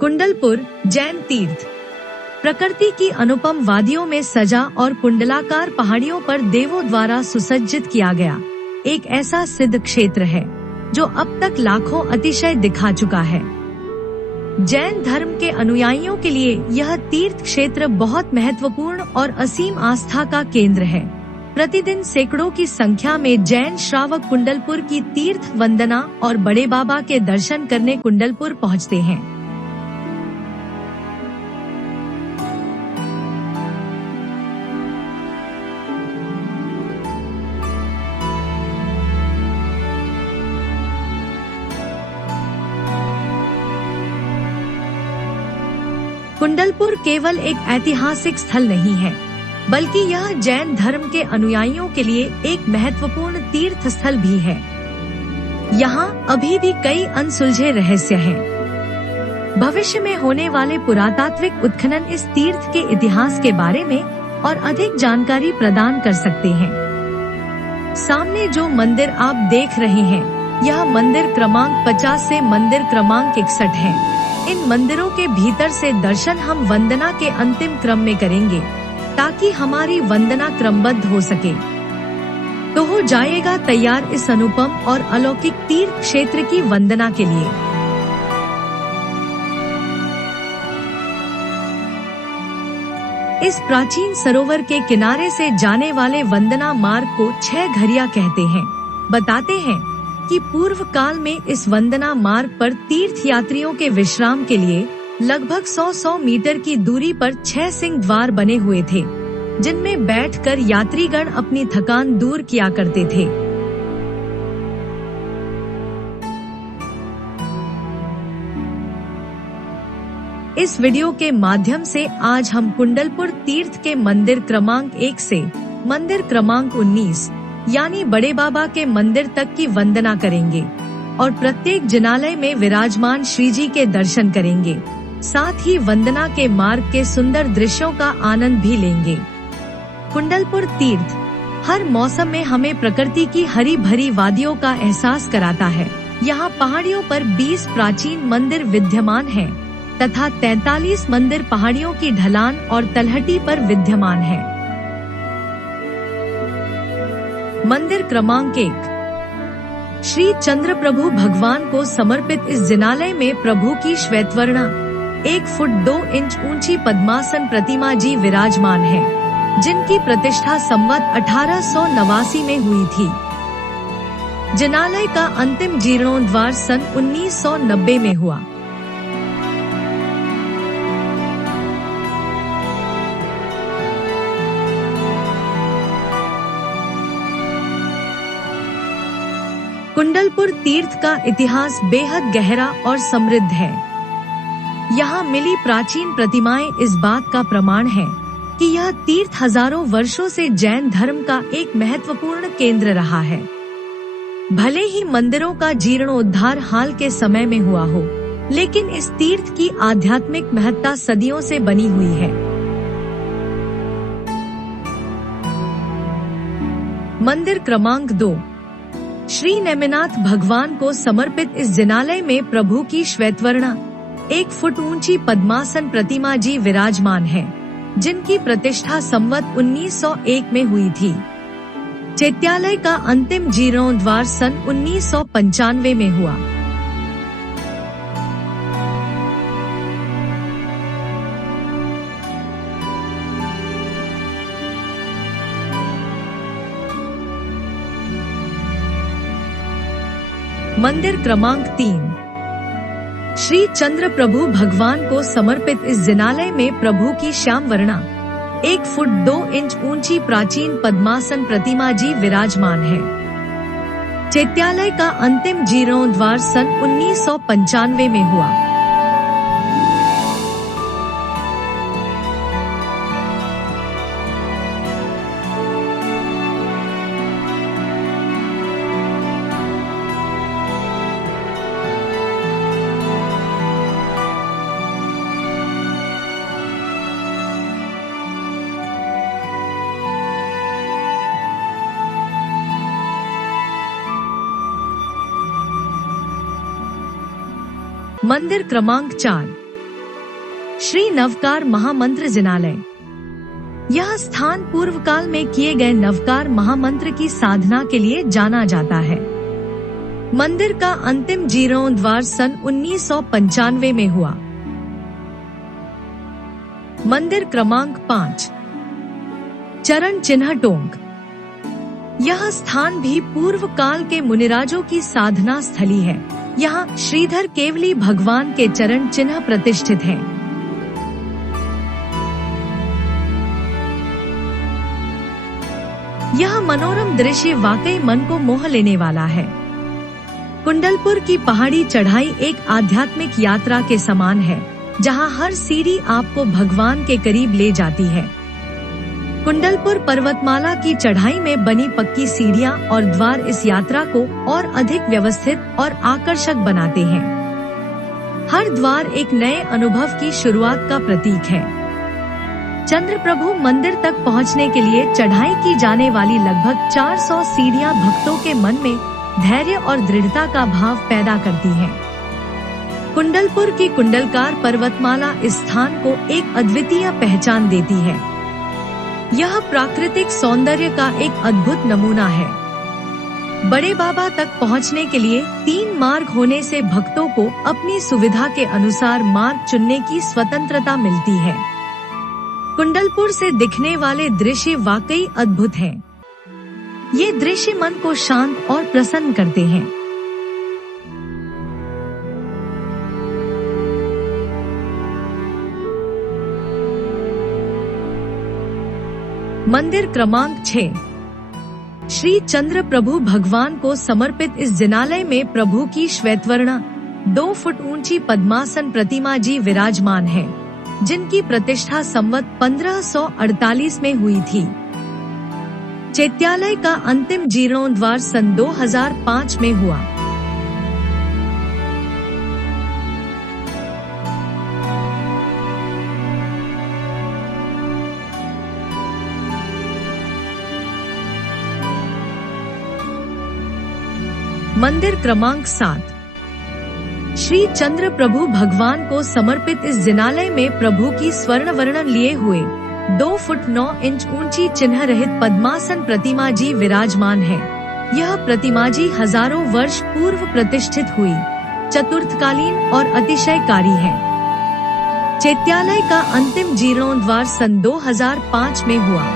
कुंडलपुर जैन तीर्थ प्रकृति की अनुपम वादियों में सजा और कुंडलाकार पहाड़ियों पर देवों द्वारा सुसज्जित किया गया एक ऐसा सिद्ध क्षेत्र है जो अब तक लाखों अतिशय दिखा चुका है। जैन धर्म के अनुयायियों के लिए यह तीर्थ क्षेत्र बहुत महत्वपूर्ण और असीम आस्था का केंद्र है। प्रतिदिन सैकड़ों की संख्या में जैन श्रावक कुंडलपुर की तीर्थ वंदना और बड़े बाबा के दर्शन करने कुंडलपुर पहुंचते हैं। कुंडलपुर केवल एक ऐतिहासिक स्थल नहीं है, बल्कि यह जैन धर्म के अनुयायियों के लिए एक महत्वपूर्ण तीर्थ स्थल भी है। यहाँ अभी भी कई अनसुलझे रहस्य हैं। भविष्य में होने वाले पुरातात्विक उत्खनन इस तीर्थ के इतिहास के बारे में और अधिक जानकारी प्रदान कर सकते हैं। सामने जो मंदिर आप देख रहे हैं, यह मंदिर क्रमांक 50 से मंदिर क्रमांक 61 है। इन मंदिरों के भीतर से दर्शन हम वंदना के अंतिम क्रम में करेंगे, ताकि हमारी वंदना क्रमबद्ध हो सके। तो हो जाएगा तैयार इस अनुपम और अलौकिक तीर्थ क्षेत्र की वंदना के लिए। इस प्राचीन सरोवर के किनारे से जाने वाले वंदना मार्ग को 6 घरिया कहते हैं। बताते हैं कि पूर्व काल में इस वंदना मार्ग पर तीर्थ यात्रियों के विश्राम के लिए लगभग 100 मीटर की दूरी पर 6 सिंह द्वार बने हुए थे, जिनमें बैठकर यात्रीगण अपनी थकान दूर किया करते थे। इस वीडियो के माध्यम से आज हम कुंडलपुर तीर्थ के मंदिर क्रमांक 1 से मंदिर क्रमांक 19 यानी बड़े बाबा के मंदिर तक की वंदना करेंगे और प्रत्येक जिनालय में विराजमान श्री जी के दर्शन करेंगे। साथ ही वंदना के मार्ग के सुंदर दृश्यों का आनंद भी लेंगे। कुंडलपुर तीर्थ हर मौसम में हमें प्रकृति की हरी भरी वादियों का एहसास कराता है। यहाँ पहाड़ियों पर 20 प्राचीन मंदिर विद्यमान हैं तथा 43 मंदिर पहाड़ियों की ढलान और तलहटी पर विद्यमान है। मंदिर क्रमांक 1 श्री चंद्र प्रभु भगवान को समर्पित इस जिनालय में प्रभु की श्वेतवर्णा 1 फुट 2 इंच ऊंची पद्मासन प्रतिमा जी विराजमान है, जिनकी प्रतिष्ठा संवत 1889 में हुई थी। जिनालय का अंतिम जीर्णोद्धार सन 1990 में हुआ। कुंडलपुर तीर्थ का इतिहास बेहद गहरा और समृद्ध है। यहाँ मिली प्राचीन प्रतिमाएं इस बात का प्रमाण है कि यह तीर्थ हजारों वर्षों से जैन धर्म का एक महत्वपूर्ण केंद्र रहा है। भले ही मंदिरों का जीर्णोद्धार हाल के समय में हुआ हो, लेकिन इस तीर्थ की आध्यात्मिक महत्ता सदियों से बनी हुई है। मंदिर क्रमांक 2 श्री नेमिनाथ भगवान को समर्पित इस जिनालय में प्रभु की श्वेतवर्णा 1 फुट ऊंची पद्मासन प्रतिमा जी विराजमान है, जिनकी प्रतिष्ठा संवत 1901 में हुई थी। चैत्यालय का अंतिम जीर्णोद्धार सन 1995 में हुआ। मंदिर क्रमांक 3 श्री चंद्र प्रभु भगवान को समर्पित इस जिनालय में प्रभु की श्यामवर्णा 1 फुट 2 इंच ऊंची प्राचीन पद्मासन प्रतिमा जी विराजमान है। चैत्यालय का अंतिम जीर्णोद्धार सन 1995 में हुआ। मंदिर क्रमांक 4 श्री नवकार महामंत्र जिनालय। यह स्थान पूर्व काल में किए गए नवकार महामंत्र की साधना के लिए जाना जाता है। मंदिर का अंतिम जीर्णोद्धार सन 1995 में हुआ। मंदिर क्रमांक 5, चरण चिन्ह टोंक। यह स्थान भी पूर्व काल के मुनिराजों की साधना स्थली है। यहाँ श्रीधर केवली भगवान के चरण चिन्ह प्रतिष्ठित हैं। यह मनोरम दृश्य वाकई मन को मोह लेने वाला है। कुंडलपुर की पहाड़ी चढ़ाई एक आध्यात्मिक यात्रा के समान है, जहां हर सीढ़ी आपको भगवान के करीब ले जाती है। कुंडलपुर पर्वतमाला की चढ़ाई में बनी पक्की सीढ़ियां और द्वार इस यात्रा को और अधिक व्यवस्थित और आकर्षक बनाते हैं। हर द्वार एक नए अनुभव की शुरुआत का प्रतीक है। चंद्रप्रभु मंदिर तक पहुंचने के लिए चढ़ाई की जाने वाली लगभग 400 सीढ़ियां भक्तों के मन में धैर्य और दृढ़ता का भाव पैदा करती हैं। कुंडलपुर की कुंडलकार पर्वतमाला इस स्थान को एक अद्वितीय पहचान देती है। यह प्राकृतिक सौंदर्य का एक अद्भुत नमूना है। बड़े बाबा तक पहुंचने के लिए 3 मार्ग होने से भक्तों को अपनी सुविधा के अनुसार मार्ग चुनने की स्वतंत्रता मिलती है। कुंडलपुर से दिखने वाले दृश्य वाकई अद्भुत हैं। ये दृश्य मन को शांत और प्रसन्न करते हैं। मंदिर क्रमांक 6, श्री चंद्र प्रभु भगवान को समर्पित इस जिनालय में प्रभु की श्वेतवर्ण 2 फुट ऊंची पद्मासन प्रतिमा जी विराजमान है, जिनकी प्रतिष्ठा संवत 1548 में हुई थी। चैत्यालय का अंतिम जीर्णोद्धार सन 2005 में हुआ। मंदिर क्रमांक 7, श्री चंद्र प्रभु भगवान को समर्पित इस जिनालय में प्रभु की स्वर्ण वर्णन लिए हुए 2 फुट 9 इंच ऊंची चिन्ह रहित पद्मासन प्रतिमा जी विराजमान है। यह प्रतिमा जी हजारों वर्ष पूर्व प्रतिष्ठित हुई, चतुर्थकालीन और अतिशयकारी है। चैत्यालय का अंतिम जीर्णोद्धार सन 2005 में हुआ।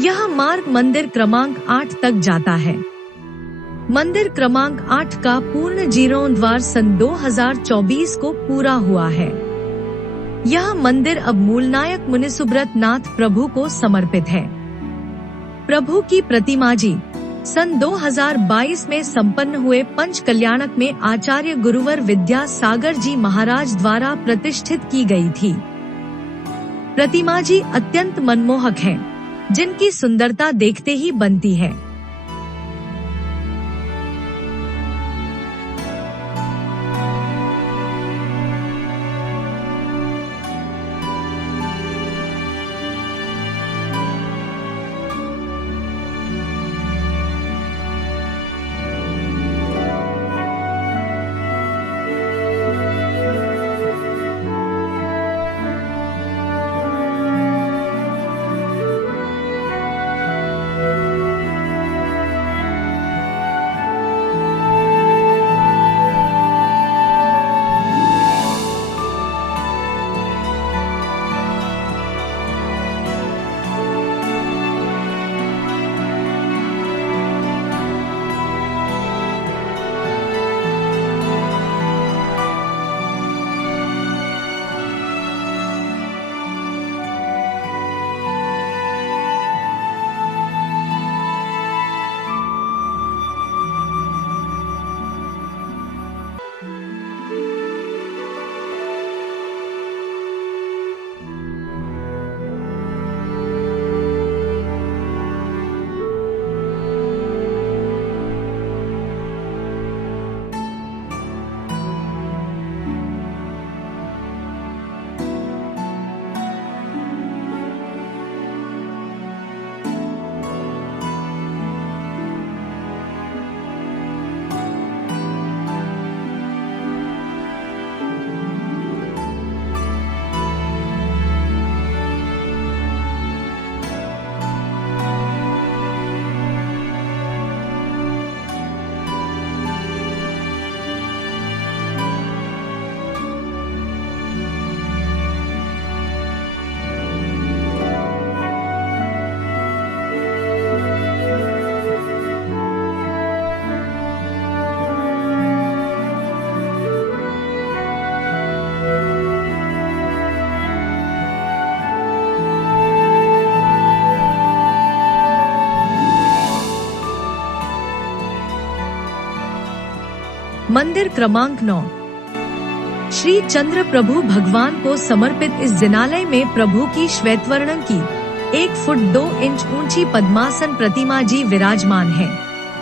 यह मार्ग मंदिर क्रमांक 8 तक जाता है। मंदिर क्रमांक 8 का पूर्ण जीर्णोद्धार सन 2024 को पूरा हुआ है। यह मंदिर अब मूलनायक मुनिसुब्रत नाथ प्रभु को समर्पित है। प्रभु की प्रतिमा जी सन 2022 में संपन्न हुए पंच कल्याणक में आचार्य गुरुवर विद्या सागर जी महाराज द्वारा प्रतिष्ठित की गई थी। प्रतिमा जी अत्यंत मनमोहक है, जिनकी सुंदरता देखते ही बनती है। मंदिर क्रमांक 9। श्री चंद्र प्रभु भगवान को समर्पित इस जिनालय में प्रभु की श्वेतवर्ण की 1 फुट 2 इंच ऊंची पद्मासन प्रतिमा जी विराजमान है,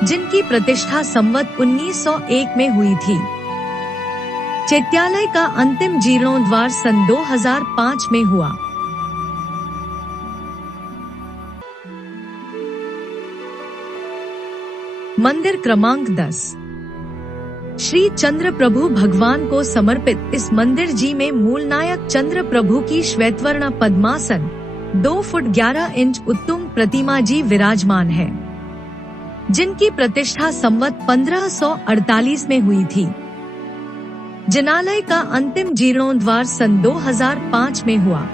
जिनकी प्रतिष्ठा संवत 1901 में हुई थी। चैत्यालय का अंतिम जीर्णोद्धार सन 2005 में हुआ। मंदिर क्रमांक 10। श्री चंद्र प्रभु भगवान को समर्पित इस मंदिर जी में मूलनायक चंद्र प्रभु की श्वेतवर्ण पद्मासन 2 फुट 11 इंच उत्तुंग प्रतिमा जी विराजमान है, जिनकी प्रतिष्ठा संवत 1548 में हुई थी। जिनालय का अंतिम जीर्णोद्धार सन 2005 में हुआ।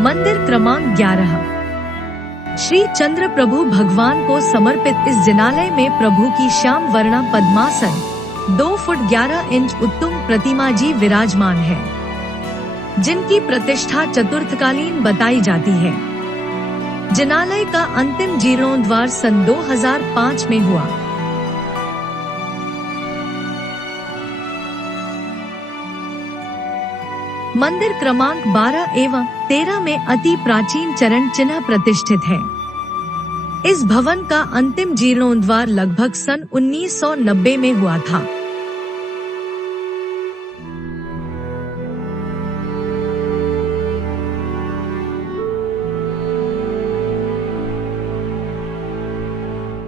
मंदिर क्रमांक 11। श्री चंद्र प्रभु भगवान को समर्पित इस जिनालय में प्रभु की श्याम वर्ण पद्मासन 2 फुट 11 इंच उत्तुंग प्रतिमा जी विराजमान है, जिनकी प्रतिष्ठा चतुर्थकालीन बताई जाती है। जिनालय का अंतिम जीर्णोद्धार सन 2005 में हुआ। मंदिर क्रमांक 12 एवं 13 में अति प्राचीन चरण चिन्ह प्रतिष्ठित है। इस भवन का अंतिम जीर्णोद्धार लगभग सन 1990 में हुआ था।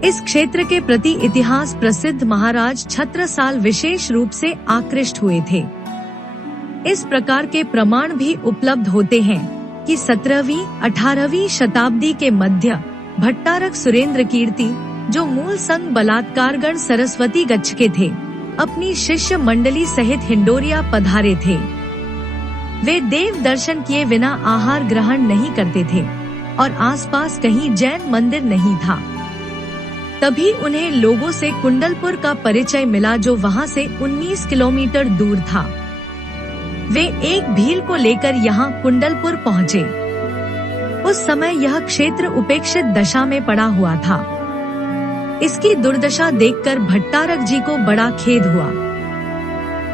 इस क्षेत्र के प्रति इतिहास प्रसिद्ध महाराज छत्रसाल विशेष रूप से आकृष्ट हुए थे। इस प्रकार के प्रमाण भी उपलब्ध होते हैं कि 17वीं 18वीं शताब्दी के मध्य भट्टारक सुरेंद्र कीर्ति, जो मूल संघ बलात्कारगण सरस्वती गच्छ के थे, अपनी शिष्य मंडली सहित हिंडोरिया पधारे थे। वे देव दर्शन किए बिना आहार ग्रहण नहीं करते थे और आसपास कहीं जैन मंदिर नहीं था। तभी उन्हें लोगों से कुंडलपुर का परिचय मिला, जो वहां से 19 किलोमीटर दूर था। वे एक भील को लेकर यहाँ कुंडलपुर पहुँचे। उस समय यह क्षेत्र उपेक्षित दशा में पड़ा हुआ था। इसकी दुर्दशा देखकर भट्टारक जी को बड़ा खेद हुआ,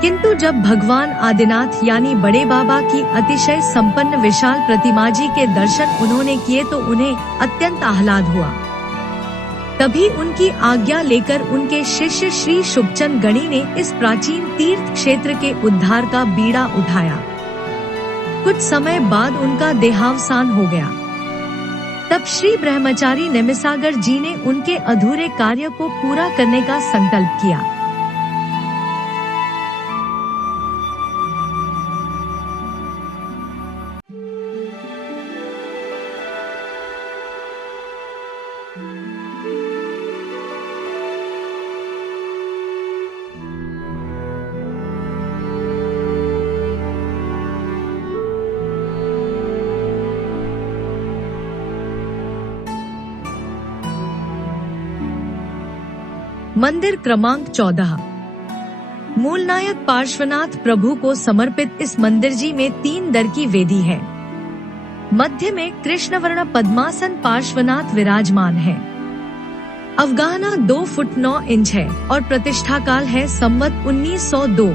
किंतु जब भगवान आदिनाथ यानी बड़े बाबा की अतिशय संपन्न विशाल प्रतिमा जी के दर्शन उन्होंने किए तो उन्हें अत्यंत आह्लाद हुआ। तभी उनकी आज्ञा लेकर उनके शिष्य श्री शुभचंद गणी ने इस प्राचीन तीर्थ क्षेत्र के उद्धार का बीड़ा उठाया। कुछ समय बाद उनका देहावसान हो गया। तब श्री ब्रह्मचारी नेमिसागर जी ने उनके अधूरे कार्य को पूरा करने का संकल्प किया। मंदिर क्रमांक 14। मूलनायक पार्श्वनाथ प्रभु को समर्पित इस मंदिर जी में 3 दर की वेदी है। मध्य में कृष्णवर्ण पद्मासन पार्श्वनाथ विराजमान है। अवगाहना 2 फुट 9 इंच है और प्रतिष्ठा काल है संवत 1902।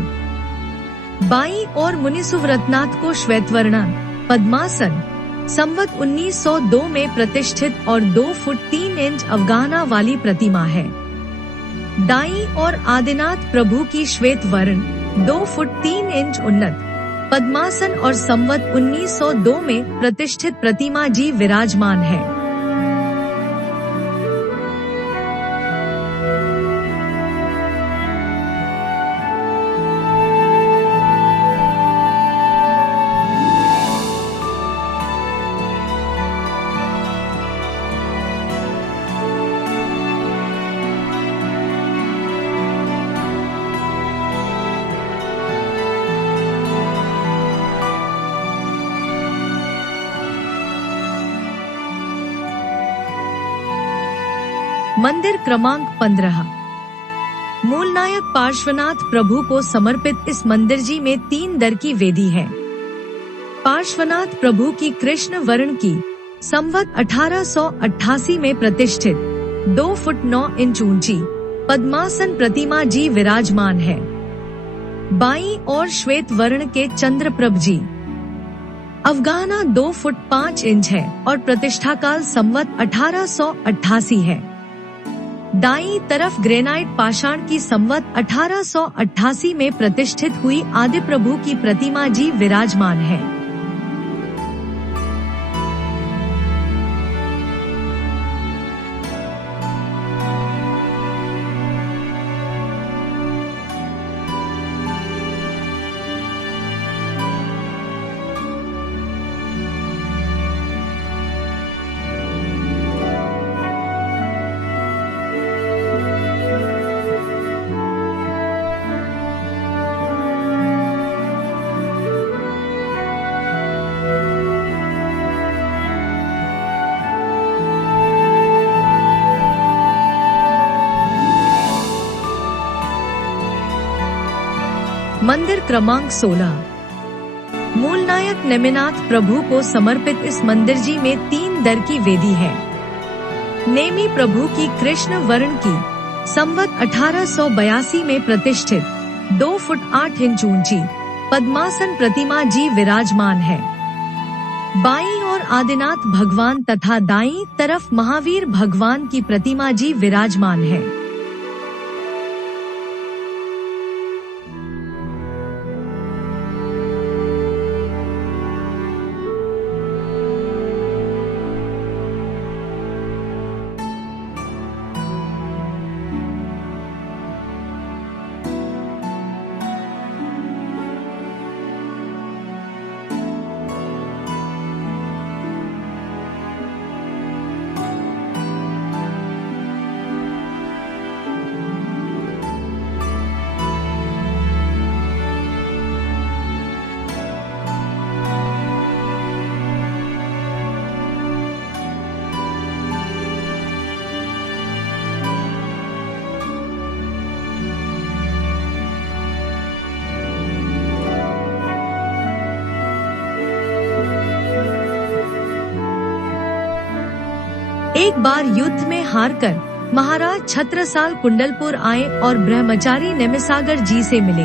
बाईं ओर मुनिसुव्रतनाथ को श्वेतवर्ण पद्मासन संवत 1902 में प्रतिष्ठित और 2 फुट 3 इंच अवगाहना वाली प्रतिमा है। दाईं ओर आदिनाथ प्रभु की श्वेत वर्ण 2 फुट 3 इंच उन्नत पद्मासन और संवत 1902 में प्रतिष्ठित प्रतिमा जी विराजमान है। मंदिर क्रमांक 15। मूलनायक पार्श्वनाथ प्रभु को समर्पित इस मंदिर जी में 3 दर की वेदी है। पार्श्वनाथ प्रभु की कृष्ण वर्ण की संवत 1888 में प्रतिष्ठित 2 फुट 9 इंच ऊंची पद्मासन प्रतिमा जी विराजमान है। बाईं ओर श्वेत वर्ण के चंद्रप्रभ जी अवगाहना 2 फुट 5 इंच है और प्रतिष्ठा काल संवत 1888 है। दाईं तरफ ग्रेनाइट पाषाण की संवत 1888 में प्रतिष्ठित हुई आदि प्रभु की प्रतिमा जी विराजमान है। मंदिर क्रमांक 16। मूलनायक नेमिनाथ प्रभु को समर्पित इस मंदिर जी में 3 दर की वेदी है। नेमी प्रभु की कृष्ण वर्ण की संवत 1882 में प्रतिष्ठित 2 फुट 8 इंच ऊंची पद्मासन प्रतिमा जी विराजमान है। बाईं ओर आदिनाथ भगवान तथा दाईं तरफ महावीर भगवान की प्रतिमा जी विराजमान है। एक बार युद्ध में हारकर महाराज छत्रसाल कुंडलपुर आए और ब्रह्मचारी नेमिसागर जी से मिले।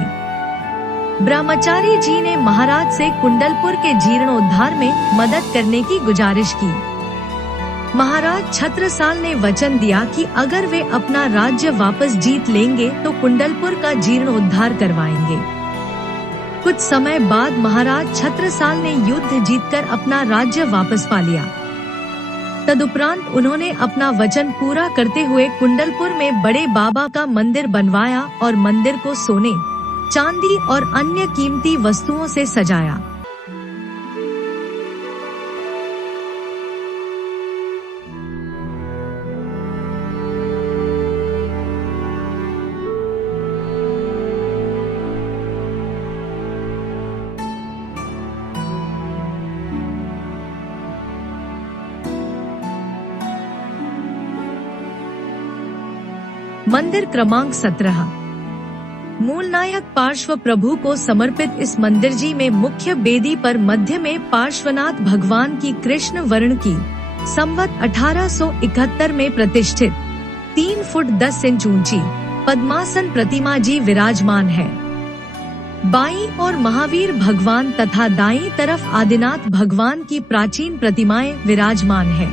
ब्रह्मचारी जी ने महाराज से कुंडलपुर के जीर्णोद्धार में मदद करने की गुजारिश की। महाराज छत्रसाल ने वचन दिया कि अगर वे अपना राज्य वापस जीत लेंगे तो कुंडलपुर का जीर्णोद्धार करवाएंगे। कुछ समय बाद महाराज छत्रसाल ने युद्ध जीतकर अपना राज्य वापस पा लिया। तदुपरांत उन्होंने अपना वचन पूरा करते हुए कुंडलपुर में बड़े बाबा का मंदिर बनवाया और मंदिर को सोने, चांदी और अन्य कीमती वस्तुओं से सजाया। मंदिर क्रमांक 17। मूलनायक पार्श्व प्रभु को समर्पित इस मंदिर जी में मुख्य बेदी पर मध्य में पार्श्वनाथ भगवान की कृष्ण वर्ण की संवत 1871 में प्रतिष्ठित 3 फुट 10 इंच ऊंची पद्मासन प्रतिमा जी विराजमान है। बाईं ओर महावीर भगवान तथा दाईं तरफ आदिनाथ भगवान की प्राचीन प्रतिमाएं विराजमान है।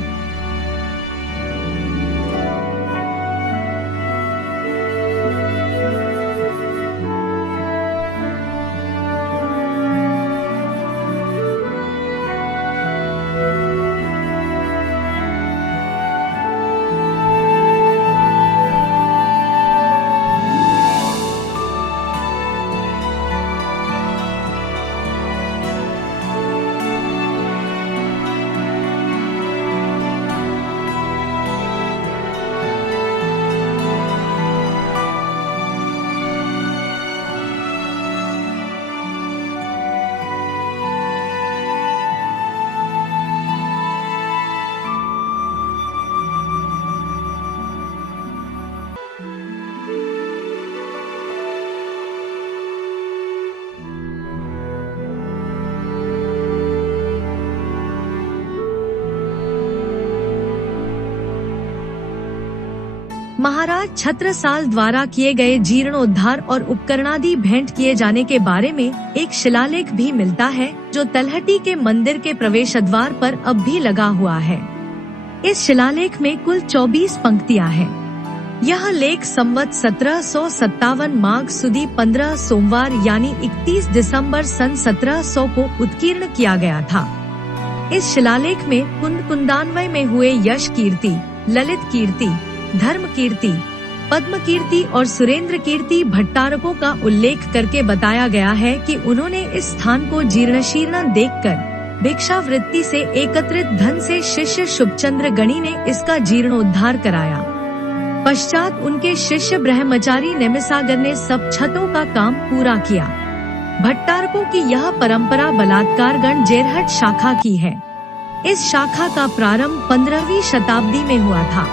महाराज छत्रसाल द्वारा किए गए जीर्णोद्धार और उपकरणादि भेंट किए जाने के बारे में एक शिलालेख भी मिलता है, जो तलहटी के मंदिर के प्रवेश द्वार पर अब भी लगा हुआ है। इस शिलालेख में कुल 24 पंक्तियां हैं। यह लेख संवत 1757 माघ सुदी 15 सोमवार यानी 31 दिसंबर सन 1700 को उत्कीर्ण किया गया था। इस शिलालेख में कुंदान्वय में हुए यश कीर्ति, ललित कीर्ति, धर्म कीर्ति, पद्म कीर्ति और सुरेंद्र कीर्ति भट्टारकों का उल्लेख करके बताया गया है कि उन्होंने इस स्थान को जीर्णशीर्ण देखकर भिक्षावृत्ति से एकत्रित धन से शिष्य शुभचंद्र गणी ने इसका जीर्णोद्धार कराया। पश्चात उनके शिष्य ब्रह्मचारी नेमिसागर ने सब छतों का काम पूरा किया। भट्टारकों की यह परंपरा बलात्कारगण जेरहट शाखा की है। इस शाखा का प्रारंभ 15वीं शताब्दी में हुआ था।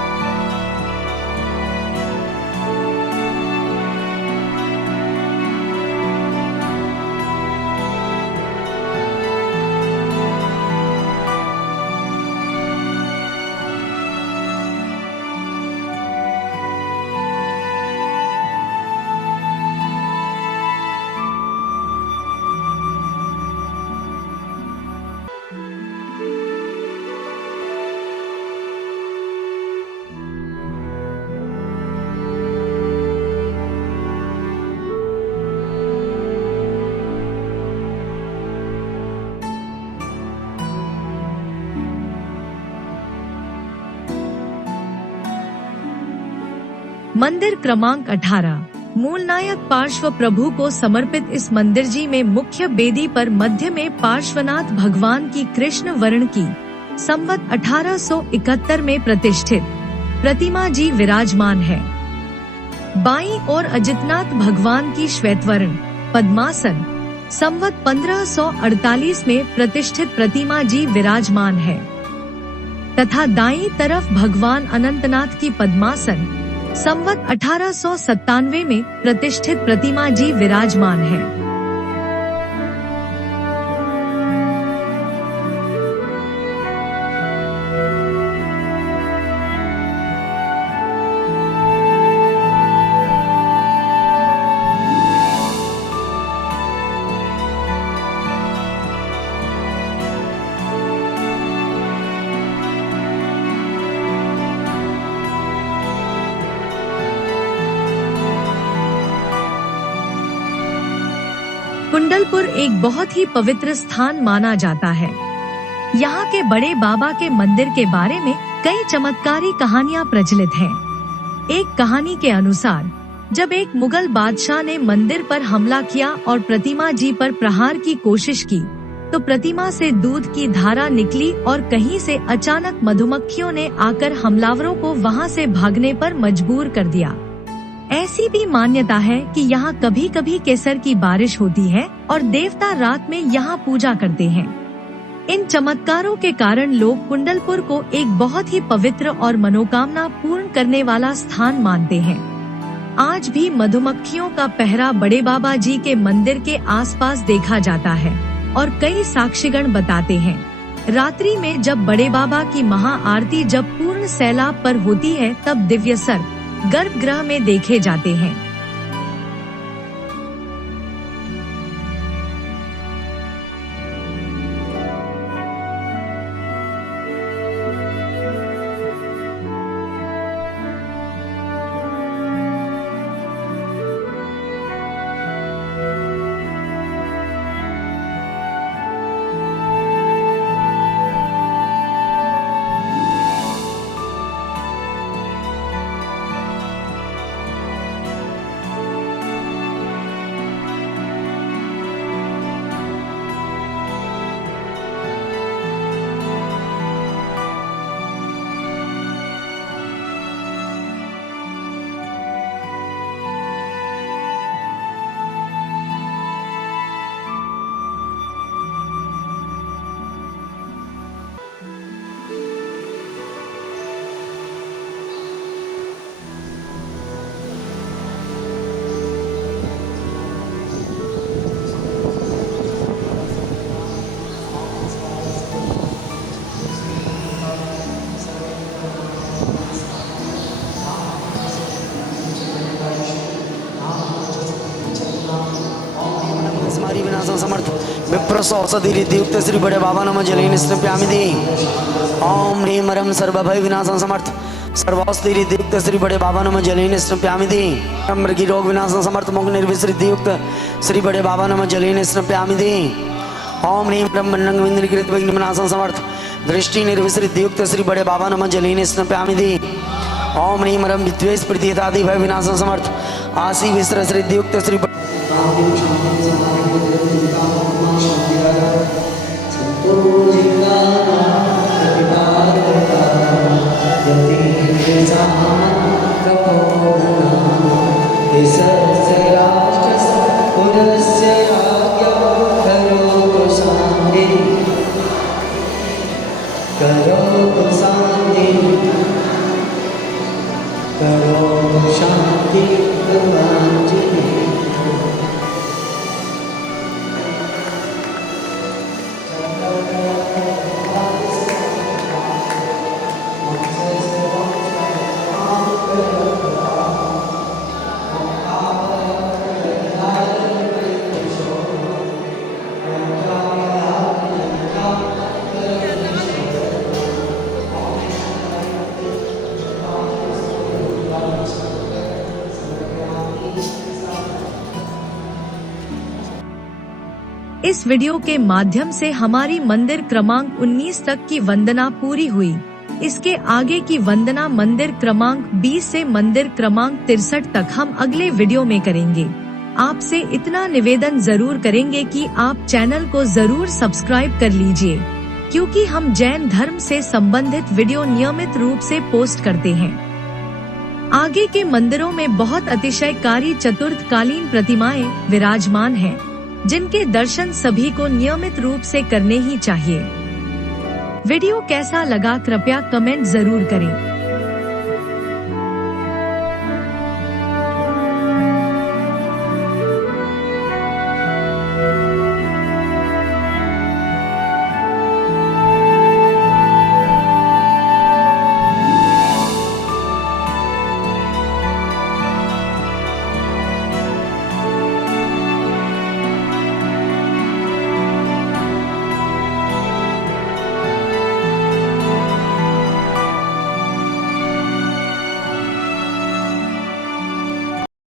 मंदिर क्रमांक 18। मूल नायक पार्श्व प्रभु को समर्पित इस मंदिर जी में मुख्य बेदी पर मध्य में पार्श्वनाथ भगवान की कृष्ण वर्ण की संवत 1871 में प्रतिष्ठित प्रतिमा जी विराजमान है। बाईं ओर अजितनाथ भगवान की श्वेतवर्ण पद्मासन संवत 1548 में प्रतिष्ठित प्रतिमा जी विराजमान है तथा दाईं तरफ भगवान अनंतनाथ की पद्मासन संवत 1897 में प्रतिष्ठित प्रतिमा जी विराजमान है। कुंडलपुर एक बहुत ही पवित्र स्थान माना जाता है। यहाँ के बड़े बाबा के मंदिर के बारे में कई चमत्कारी कहानियाँ प्रचलित हैं। एक कहानी के अनुसार जब एक मुगल बादशाह ने मंदिर पर हमला किया और प्रतिमा जी पर प्रहार की कोशिश की, तो प्रतिमा से दूध की धारा निकली और कहीं से अचानक मधुमक्खियों ने आकर हमलावरों को वहाँ से भागने पर मजबूर कर दिया। ऐसी भी मान्यता है कि यहाँ कभी कभी केसर की बारिश होती है और देवता रात में यहाँ पूजा करते हैं। इन चमत्कारों के कारण लोग कुंडलपुर को एक बहुत ही पवित्र और मनोकामना पूर्ण करने वाला स्थान मानते हैं। आज भी मधुमक्खियों का पहरा बड़े बाबा जी के मंदिर के आसपास देखा जाता है और कई साक्षीगण बताते हैं। रात्रि में जब बड़े बाबा की महाआरती जब पूर्ण सैलाब पर होती है, तब दिव्य सर्प गर्भगृह में देखे जाते हैं। औषधि युक्त श्री बड़े बाबा नमः जलेन स्नप्यामि दे। ओम ह्रीं मरम सर्वभय विनाशन समर्थ सर्वौषधि युक्त श्री बड़े बाबा नमः जलेन स्नप्यामि दे। मृगी रोग विनाशन समर्थ मुख निर्विसृति युक्त श्री बड़े बाबा नमः जलेन स्नप्यामि दे। ओम ह्रीं ब्रह्मण्डं विन्द्रकृत विघ्न विनाशन समर्थ दृष्टि निर्विसृति युक्त श्री बड़े बाबा नमः जलेन स्नप्यामि दे। ओम ह्रीं मरम विद्वेष प्रीतिहतादि भय विनाशन समर्थ आशी विस्र श्री युक्त श्री शांति इस वीडियो के माध्यम से हमारी मंदिर क्रमांक 19 तक की वंदना पूरी हुई। इसके आगे की वंदना मंदिर क्रमांक 20 से मंदिर क्रमांक 63 तक हम अगले वीडियो में करेंगे। आपसे इतना निवेदन जरूर करेंगे कि आप चैनल को जरूर सब्सक्राइब कर लीजिए, क्योंकि हम जैन धर्म से संबंधित वीडियो नियमित रूप से पोस्ट करते हैं। आगे के मंदिरों में बहुत अतिशयकारी चतुर्थकालीन प्रतिमाएं विराजमान हैं, जिनके दर्शन सभी को नियमित रूप से करने ही चाहिए। वीडियो कैसा लगा कृपया कमेंट जरूर करें।